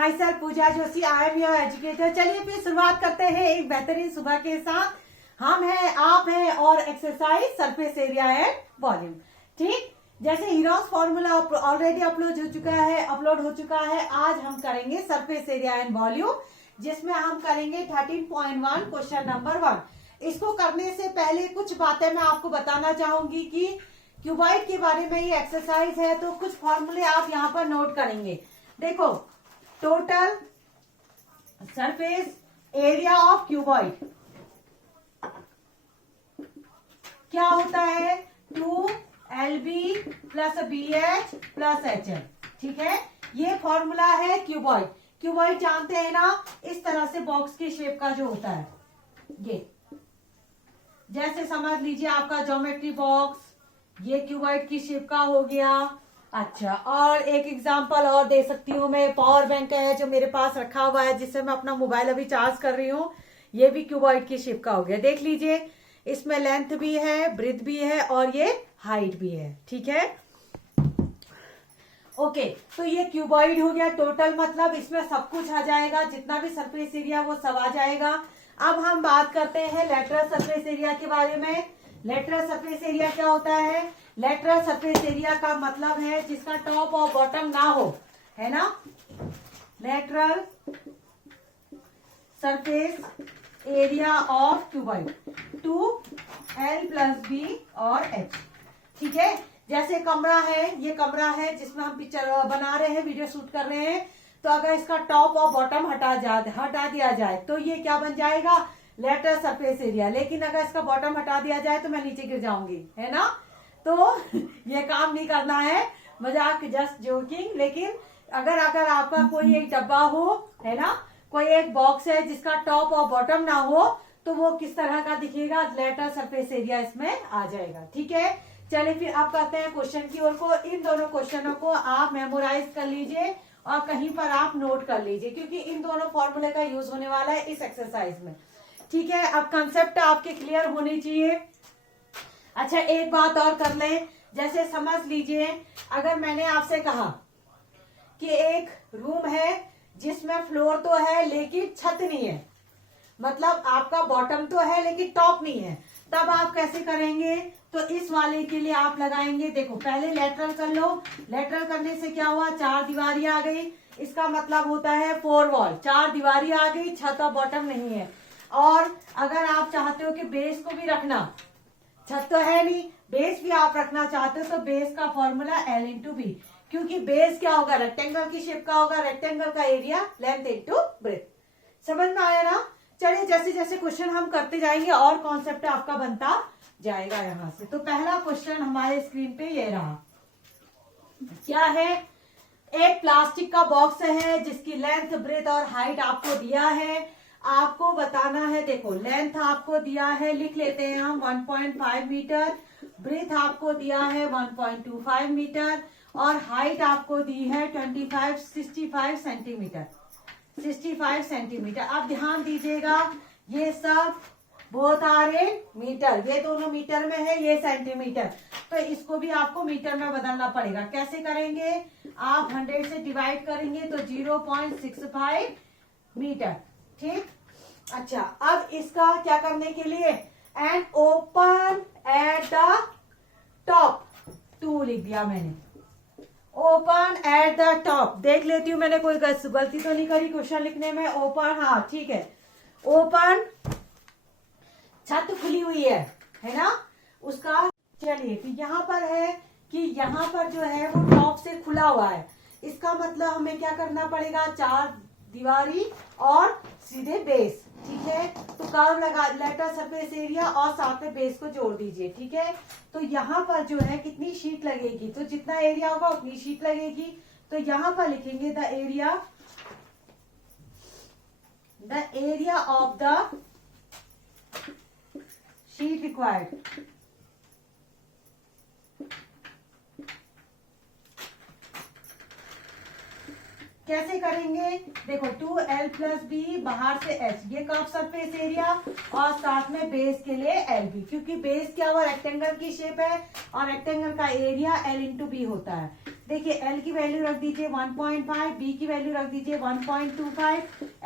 My self Pooja Joshi, I am your educator. चलिए फिर शुरुआत करते हैं एक बेहतरीन सुबह के साथ। हम हैं, आप हैं और exercise surface area and volume. ठीक, जैसे हीरोस फॉर्मूला ऑलरेडी अपलोड हो चुका है। आज हम करेंगे सरफेस एरिया एंड वॉल्यूम, जिसमें हम करेंगे 13.1 क्वेश्चन नंबर 1। इसको करने से पहले कुछ बातें मैं आपको बताना चाहूंगी कि क्यूबॉइड के बारे में ये एक्सरसाइज है, तो कुछ फॉर्मूले आप यहाँ पर नोट करेंगे। देखो, total surface area of cuboid क्या होता है? 2LB plus BH plus HL। ठीक है, ये फॉर्मूला है क्यूबॉइड। क्यूबॉइड जानते हैं ना, इस तरह से बॉक्स के शेप का जो होता है, ये जैसे समझ लीजिए आपका ज्योमेट्री बॉक्स, ये क्यूबॉइड की शेप का हो गया। अच्छा, और एक एग्जांपल और दे सकती हूँ मैं। पावर बैंक है जो मेरे पास रखा हुआ है, जिससे मैं अपना मोबाइल अभी चार्ज कर रही हूँ, ये भी क्यूबॉइड की शेप का हो गया। देख लीजिए, इसमें लेंथ भी है, ब्रेथ भी है और ये हाइट भी है। ठीक है, ओके। तो ये क्यूबॉइड हो गया। टोटल मतलब इसमें सब कुछ आ जाएगा, जितना भी सरफेस एरिया वो सब आ जाएगा। अब हम बात करते हैं लेटरल सरफेस एरिया के बारे में। लेटरल सरफेस एरिया क्या होता है? लेटरल सरफेस एरिया का मतलब है जिसका टॉप और बॉटम ना हो, है ना। Lateral surface area of cuboid 2L plus B और H। ठीक है, जैसे कमरा है, ये कमरा है जिसमें हम पिक्चर बना रहे हैं, वीडियो शूट कर रहे हैं। तो अगर इसका टॉप और बॉटम हटा दिया जाए तो ये क्या बन जाएगा? Lateral surface area. लेकिन अगर इसका बॉटम हटा दिया जाए तो मैं नीचे गिर जाऊंगी, है ना। तो ये काम नहीं करना है, मजाक, जस्ट जोकिंग। लेकिन अगर आपका कोई एक डब्बा हो, है ना, कोई एक बॉक्स है जिसका टॉप और बॉटम ना हो, तो वो किस तरह का दिखेगा? लेटरल सरफेस एरिया इसमें आ जाएगा। ठीक है, चलिए फिर आप करते हैं क्वेश्चन की ओर को। इन दोनों क्वेश्चनों को आप मेमोराइज कर लीजिए और कहीं पर आप नोट कर लीजिए, क्योंकि इन दोनों फॉर्मूले का यूज होने वाला है इस एक्सरसाइज में। ठीक है, अब कंसेप्ट आपके क्लियर होने चाहिए। अच्छा, एक बात और कर लें। जैसे समझ लीजिए, अगर मैंने आपसे कहा कि एक रूम है जिसमें फ्लोर तो है लेकिन छत नहीं है, मतलब आपका बॉटम तो है लेकिन टॉप नहीं है, तब आप कैसे करेंगे? तो इस वाले के लिए आप लगाएंगे, देखो पहले लेटरल कर लो। लेटरल करने से क्या हुआ? 4 दीवारी आ गई। इसका मतलब होता है 4 वॉल, 4 दीवारी आ गई, छत और बॉटम नहीं है। और अगर आप चाहते हो कि बेस को भी रखना, छत तो है नहीं, बेस भी आप रखना चाहते हो, तो बेस का फॉर्मूला L इंटू बी, क्योंकि बेस क्या होगा? रेक्टेंगल की शेप का होगा। रेक्टेंगल का एरिया लेंथ इंटू ब्रेथ। समझ में आया ना। चलिए, जैसे जैसे क्वेश्चन हम करते जाएंगे और कॉन्सेप्ट आपका बनता जाएगा यहाँ से। तो पहला क्वेश्चन हमारे स्क्रीन पे ये रहा। क्या है? एक प्लास्टिक का बॉक्स है जिसकी लेंथ, ब्रेथ और हाइट आपको दिया है। आपको बताना है, देखो लेंथ आपको दिया है, लिख लेते हैं हम 1.5 मीटर। ब्रेथ आपको दिया है 1.25 मीटर और हाइट आपको दी है 65 सेंटीमीटर। 65 सेंटीमीटर। अब ध्यान दीजिएगा, ये सब बोथ आर इन मीटर, ये दोनों मीटर में है, ये सेंटीमीटर, तो इसको भी आपको मीटर में बदलना पड़ेगा। कैसे करेंगे? आप 100 से डिवाइड करेंगे तो 0.65 मीटर। ठीक, अच्छा, अब इसका क्या करने के लिए? And open at the top, 2 लिख दिया मैंने। ओपन एट द टॉप, देख लेती हूँ मैंने कोई गलती तो नहीं करी क्वेश्चन लिखने में। ओपन, हाँ ठीक है, ओपन, छत खुली हुई है ना उसका। चलिए, तो यहाँ पर है कि यहाँ पर जो है वो टॉप से खुला हुआ है। इसका मतलब हमें क्या करना पड़ेगा? 4 दीवारी और सीधे बेस। ठीक है, तो कर्व लगा, लेटरल सरफेस एरिया और साथ में बेस को जोड़ दीजिए। ठीक है, तो यहाँ पर जो है कितनी शीट लगेगी? तो जितना एरिया होगा उतनी शीट लगेगी। तो यहाँ पर लिखेंगे the area of the sheet required. कैसे करेंगे? देखो 2l प्लस बी, बाहर से h, ये कर्व सरफेस एरिया, और साथ में बेस के लिए एल बी, क्योंकि बेस क्या हुआ, रेक्टेंगल की शेप है और रेक्टेंगल का एरिया l इंटू बी होता है। देखिए l की वैल्यू रख दीजिए 1.5, b की वैल्यू रख दीजिए 1.25,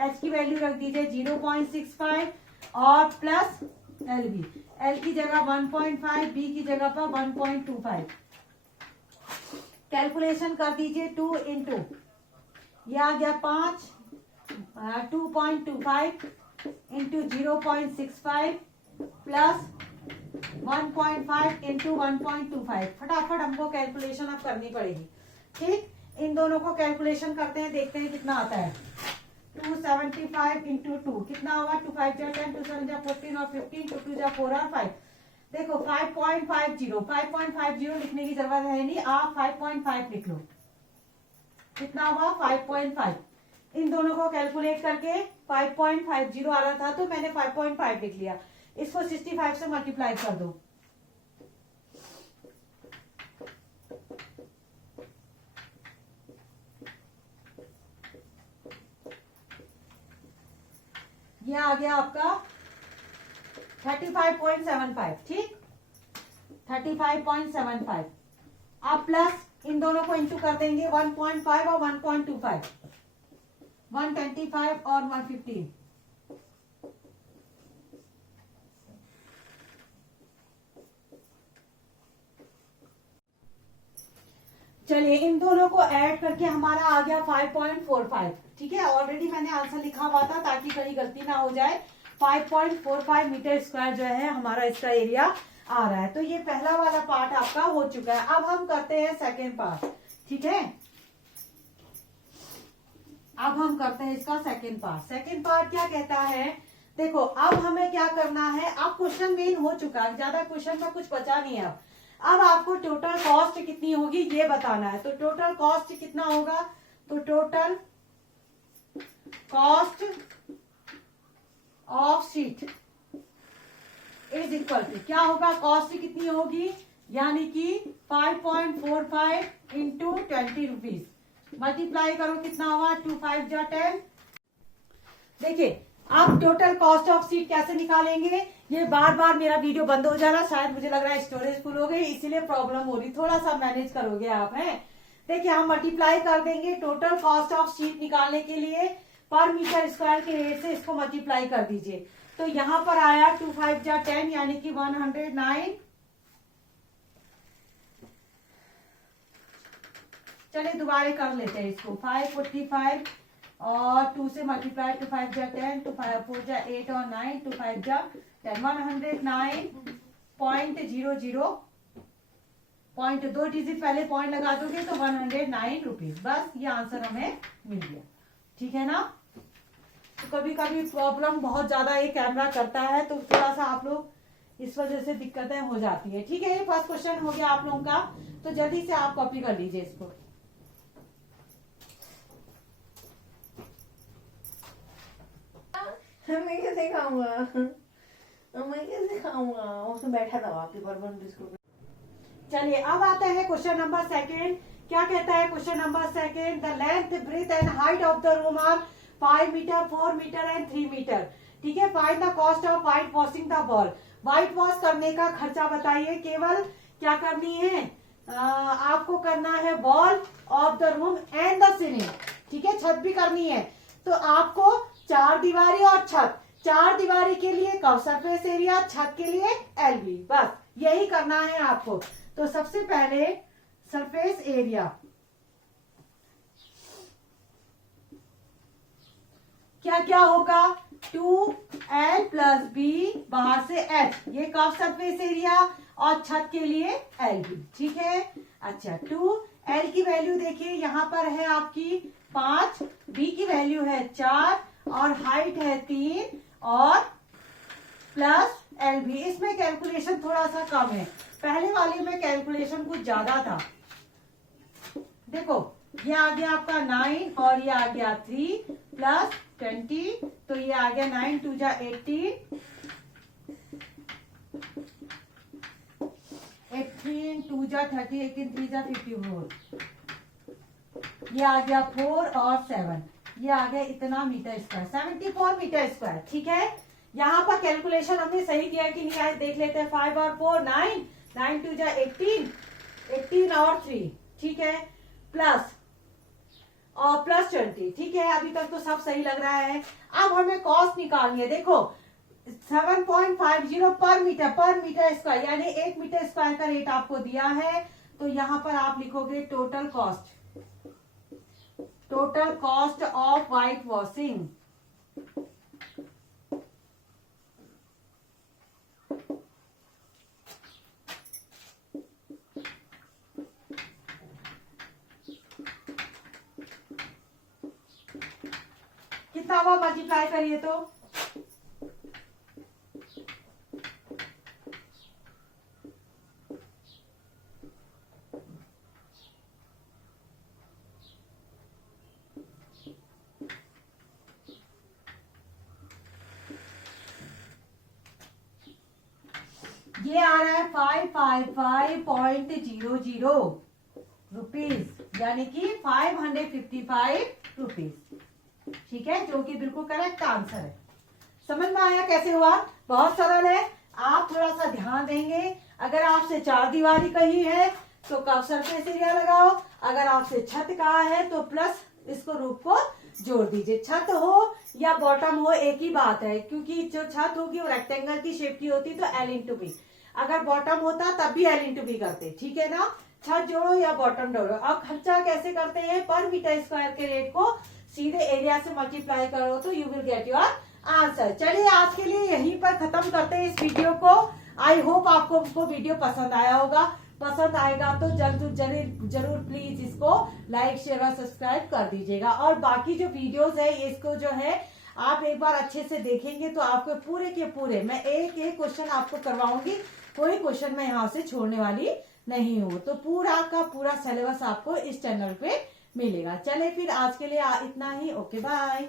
h की वैल्यू रख दीजिए 0.65 और प्लस एल बी, l की जगह 1.5, b की जगह पर 1.25। कैलकुलेशन कर दीजिए 2 इंटू, ये आ गया 5, 2.25 इंटू 0.65 प्लस 1.5 इंटू 1.25। फटाफट हमको कैलकुलेशन अब करनी पड़ेगी। ठीक, इन दोनों को कैलकुलेशन करते हैं, देखते हैं कितना आता है। 275 इंटू 2 कितना होगा, 2 5 जा 10, 2 7 जा 14 और 15, 2 2 जा 4 और 5। देखो 5.50 लिखने की जरूरत है नहीं, आप 5.5 लिख लो। कितना हुआ 5.5। इन दोनों को कैलकुलेट करके 5.50 आ रहा था तो मैंने 5.5 लिख लिया। इसको 65 से मल्टीप्लाई कर दो। ये आ गया आपका 35.75। ठीक, 35.75। अब प्लस इन दोनों को इंटू कर देंगे 1.5 और 1.25, 125 और 115। चलिए इन दोनों को ऐड करके हमारा आ गया 5.45। ठीक है, ऑलरेडी मैंने आंसर लिखा हुआ था ताकि कहीं गलती ना हो जाए। 5.45 मीटर स्क्वायर जो है हमारा इसका एरिया आ रहा है। तो ये पहला वाला पार्ट आपका हो चुका है। अब हम करते हैं सेकेंड पार्ट। ठीक है, अब हम करते हैं इसका सेकेंड पार्ट। सेकेंड पार्ट क्या कहता है, देखो अब हमें क्या करना है, अब क्वेश्चन मेन हो चुका है, ज्यादा क्वेश्चन में कुछ बचा नहीं है। अब आपको टोटल कॉस्ट कितनी होगी ये बताना है। तो टोटल कॉस्ट कितना होगा, तो total cost of sheet is equal to क्या होगा, कॉस्ट कितनी होगी, यानी कि 5.45 इंटू 20 रुपीज, मल्टीप्लाई करो कितना हुआ, 2 5 जा 10। देखिए आप टोटल कॉस्ट ऑफ सीट कैसे निकालेंगे, ये बार बार मेरा वीडियो बंद हो जा रहा, शायद मुझे लग रहा है स्टोरेज फुल हो गई इसीलिए प्रॉब्लम हो रही, थोड़ा सा मैनेज करोगे आप। हैं, देखिए हम मल्टीप्लाई कर देंगे टोटल कॉस्ट ऑफ शीट निकालने के लिए पर मीटर स्क्वायर के रेट से इसको मल्टीप्लाई कर दीजिए। तो यहां पर आया 2 5 जा 10 यानी कि 109। चलिए दोबारा कर लेते हैं इसको, 545 और 2 से मल्टीप्लाई, 2 5 जा 10, 2 5 4 जा 8 और 9, 2 5 जा 10, 109.00 पॉइंट, 2 डिजिट पहले पॉइंट लगा दोगे तो 109 रुपीज। बस ये आंसर हमें मिल गया। ठीक है ना, तो कभी कभी प्रॉब्लम बहुत ज्यादा ये कैमरा करता है तो थोड़ा सा आप लोग इस वजह से दिक्कतें हो जाती है। ठीक है, ये फर्स्ट क्वेश्चन हो गया आप लोगों का, तो जल्दी से आप कॉपी कर लीजिए इसको। मैं कैसे खाऊंगा, मैं कैसे खाऊंगा, उसमें बैठा था आपके बर्बन बिस्कुट। चलिए अब आता है क्वेश्चन नंबर सेकेंड। क्या कहता है question number second, the length breadth and height of the room are 5 metre 4 metre and 3 metre. ठीक है, find the cost of white washing the wall. White wash करने का खर्चा बताइए। केवल क्या करनी है, आपको करना है wall of the room and the ceiling. ठीक है, छत भी करनी है तो आपको 4 दीवारी और छत, 4 दीवारी के लिए कर्व सरफेस एरिया, छत के लिए एलबी, बस यही करना है आपको। तो सबसे पहले सरफेस एरिया क्या क्या होगा, 2l प्लस बी, बाहर से h, ये कर्व सरफेस एरिया, और छत के लिए एलबी। ठीक है, अच्छा 2l की वैल्यू देखिए यहाँ पर है आपकी 5, b की वैल्यू है 4 और हाइट है 3 और प्लस एलबी। इसमें कैलकुलेशन थोड़ा सा कम है, पहले वाले में कैलकुलेशन कुछ ज्यादा था। देखो ये आ गया आपका 9 और ये आ गया 3 प्लस 20, तो ये आ गया 9 2 जा 18, 18 2 जा 30, 18 3 जा 54, ये आ गया 4 और 7, ये आ गया इतना मीटर स्क्वायर, 74 मीटर स्क्वायर। ठीक है, यहाँ पर कैलकुलेशन हमने सही किया कि नहीं आए देख लेते हैं। 5 और 4 9, 9 2 जा 18, 18 और 3, ठीक है, प्लस और प्लस 20। ठीक है, अभी तक तो सब सही लग रहा है। अब हमें कॉस्ट निकालनी है। देखो 7.50 पर मीटर स्क्वायर, यानी 1 मीटर स्क्वायर का रेट आपको दिया है। तो यहाँ पर आप लिखोगे total cost of white washing. कितना हुआ, मल्टीप्लाई करिए तो ये आ रहा है 555.00 रुपीज, यानी कि 555 रुपीज। ठीक है, जो कि बिल्कुल करेक्ट आंसर है। समझ में आया कैसे हुआ? बहुत सरल है। आप थोड़ा सा ध्यान देंगे। अगर आपसे 4 दीवारी कही है तो सरफेस एरिया लगाओ, अगर आपसे छत कहा है तो प्लस इसको रूप को जोड़ दीजिए। छत हो या बॉटम हो एक ही बात है, क्योंकि जो छत होगी वो रेक्टेंगल की शेप की होती तो L/B, अगर बॉटम होता तब भी L/B करते। ठीक है ना, छत जोड़ो या बॉटम जोड़ो। अब खर्चा कैसे करते हैं? पर मीटर स्क्वायर के रेट को सीधे एरिया से मल्टीप्लाई करो तो you will get your answer. चलिए आज के लिए यहीं पर खत्म करते हैं इस वीडियो को। आई होप आपको वीडियो पसंद आया होगा। पसंद आएगा तो जरूर प्लीज इसको लाइक शेयर और सब्सक्राइब कर दीजिएगा। और बाकी जो वीडियोस है इसको जो है आप एक बार अच्छे से देखेंगे तो आपको पूरे के पूरे मैं एक क्वेश्चन आपको करवाऊंगी। कोई क्वेश्चन मैं यहाँ से छोड़ने वाली नहीं हूँ। तो पूरा का पूरा सिलेबस आपको इस चैनल पे मिलेगा। चले फिर आज के लिए इतना ही। Okay bye.